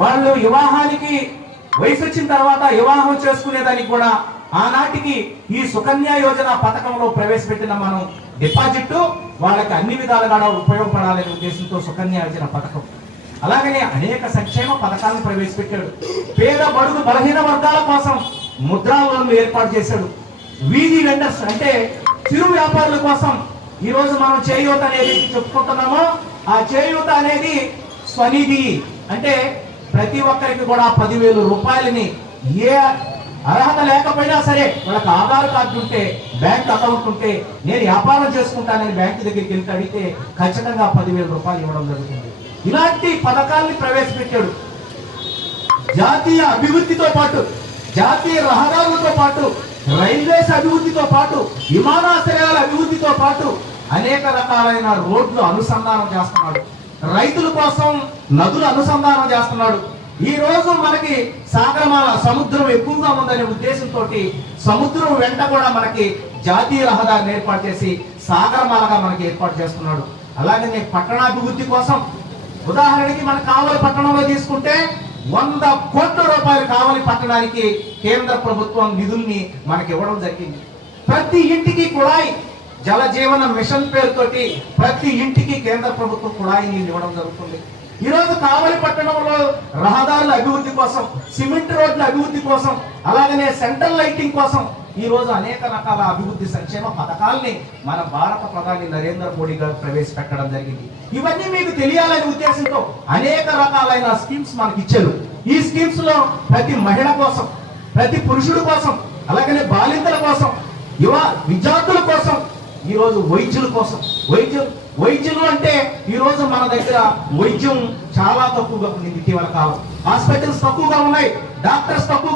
వాళ్ళు వివాహానికి వయసు వచ్చిన తర్వాత వివాహం చేసుకునేదానికి కూడా ఆనాటికి ఈ సుకన్య యోజన పథకంలో ప్రవేశపెట్టిన మనం డిపాజిట్ వాళ్ళకి అన్ని విధాలుగా ఉపయోగపడాలనే ఉద్దేశంతో సుకన్య యోజన పథకం. అలాగనే అనేక సంక్షేమ పథకాలను ప్రవేశపెట్టాడు. పేద బడుగు బలహీన వర్గాల కోసం ముద్రా లోన్లు ఏర్పాటు చేశాడు. వీధి వెండర్స్ అంటే చిరు వ్యాపారుల కోసం ఈ రోజు మనం చేయూత అనేది చెప్పుకుంటున్నామో ఆ చేయూత అనేది స్వనిధి అంటే ప్రతి ఒక్కరికి కూడా పదివేల రూపాయలని ఏ అర్హత లేకపోయినా సరే వాళ్ళకి ఆధార్ కార్డు ఉంటే బ్యాంక్ అకౌంట్ ఉంటే నేను వ్యాపారం చేసుకుంటానని బ్యాంక్ దగ్గరికి వెళ్తే అడిగితే ఖచ్చితంగా పదివేల రూపాయలు ఇవ్వడం జరుగుతుంది. ఇలాంటి పథకాల్ని ప్రవేశపెట్టాడు. జాతీయ అభివృద్ధితో పాటు జాతీయ రహదారులతో పాటు రైల్వేస్ అభివృద్ధితో పాటు విమానాశ్రయాల అభివృద్ధితో పాటు అనేక రకాలైన రోడ్లు అనుసంధానం చేస్తున్నాడు. రైతుల కోసం నదులు అనుసంధానం చేస్తున్నాడు. ఈ రోజు మనకి సాగరమాల సముద్రం ఎక్కువగా ఉందనే ఉద్దేశంతో సముద్రం వెంట కూడా మనకి జాతీయ రహదారిని ఏర్పాటు చేసి సాగరమాలగా మనకి ఏర్పాటు చేస్తున్నాడు. అలాగనే పట్టణాభివృద్ధి కోసం ఉదాహరణకి మన కావలి పట్టణంలో తీసుకుంటే వంద కోట్ల రూపాయలు కావలి పట్టణానికి కేంద్ర ప్రభుత్వం నిధుల్ని మనకి ఇవ్వడం జరిగింది. ప్రతి ఇంటికి కుళాయి జల జీవన మిషన్ పేరుతోటి ప్రతి ఇంటికి కేంద్ర ప్రభుత్వం కుళాయి నీళ్ళు ఇవ్వడం జరుగుతుంది. ఈ రోజు కావలి పట్టణంలో రహదారుల అభివృద్ధి కోసం సిమెంట్ రోడ్ల అభివృద్ధి కోసం అలాగనే సెంట్రల్ లైటింగ్ కోసం ఈ రోజు అనేక రకాల అభివృద్ధి సంక్షేమ పథకాల్ని మన భారత ప్రధాని నరేంద్ర మోడీ గారు ప్రవేశపెట్టడం జరిగింది. ఇవన్నీ మీకు తెలియాలనే ఉద్దేశంతో అనేక రకాలైన స్కీమ్స్ మనకి ఇచ్చారు. ఈ స్కీమ్స్లో ప్రతి మహిళ కోసం ప్రతి పురుషుడు కోసం అలాగనే బాలింతల కోసం యువ విద్యార్థుల కోసం ఈ రోజు వైద్యుల కోసం. వైద్యం వైద్యులు అంటే ఈ రోజు మన దగ్గర వైద్యం చాలా తక్కువగా ఉంది ఇటీవల కాలం. హాస్పిటల్స్ తక్కువగా ఉన్నాయి డాక్టర్స్ తక్కువ